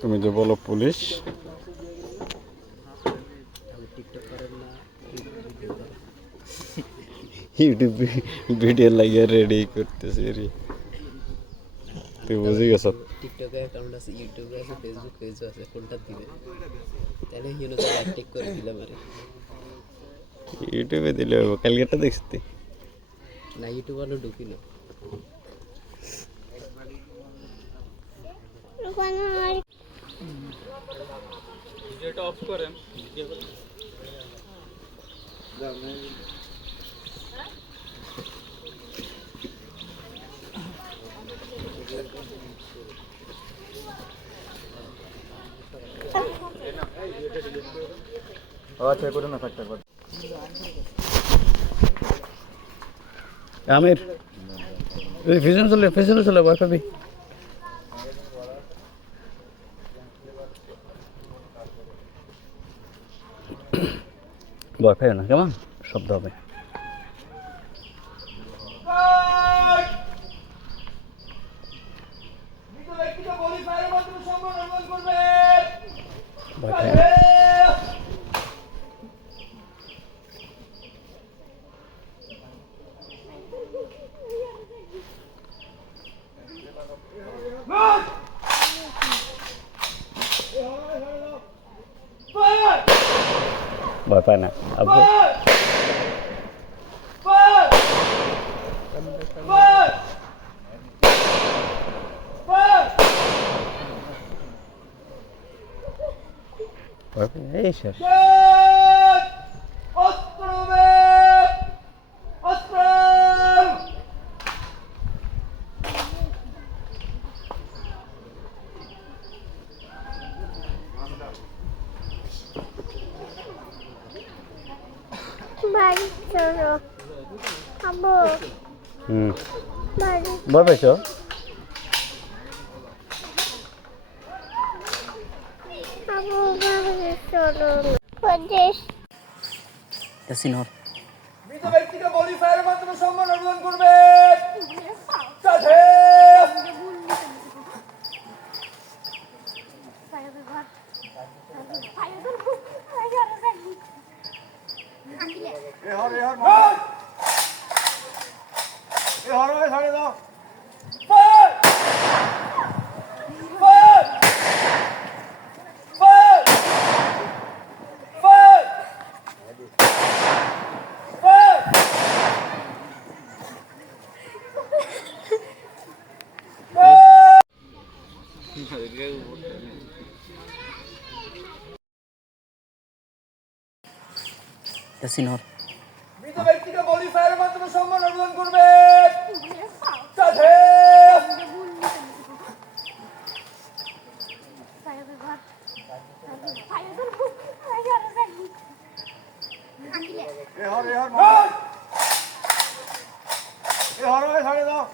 তুমি যে বলো পুলিশ। টিকটক করেন না ভিডিও ইউটিউব ভিডিও লাগিয়ে রেডি করতেছে রে। তুই বুঝে গেছ? টিকটকে অ্যাকাউন্ট আছে ইউটিউবে আছে ফেসবুক পেজও আছে কোনটা দিবে? তাহলে হিরো তো লাইক করে দিলাম আরে। ইউটিউবে দিলে হবে কালকেটা দেখছি তুই? না ইউটিউব আলো ঢুকি না। আমির এই পিছনে চলে পিছনে চলে পাবি? ভয় পাই না কেমন? শব্দ হবে। ভয় পাই না ভয় পায় না আব্বু ভয় পায় না? এই শেষ বাড়ি চলো। আবু হুম। বাড়ি ভয় পাইছ? আবু বাড়ি চলো। প্রদেশ মৃত ব্যক্তিকে বলি ফায়ারের মাধ্যমে সম্মান অর্জন করবে। সাথে That's enough. ব্যক্তিকে বলি মাধ্যমে সম্মান অর্জন করবে। সাথে। এ হর এ হর এ হর এ ছাড়ে দাও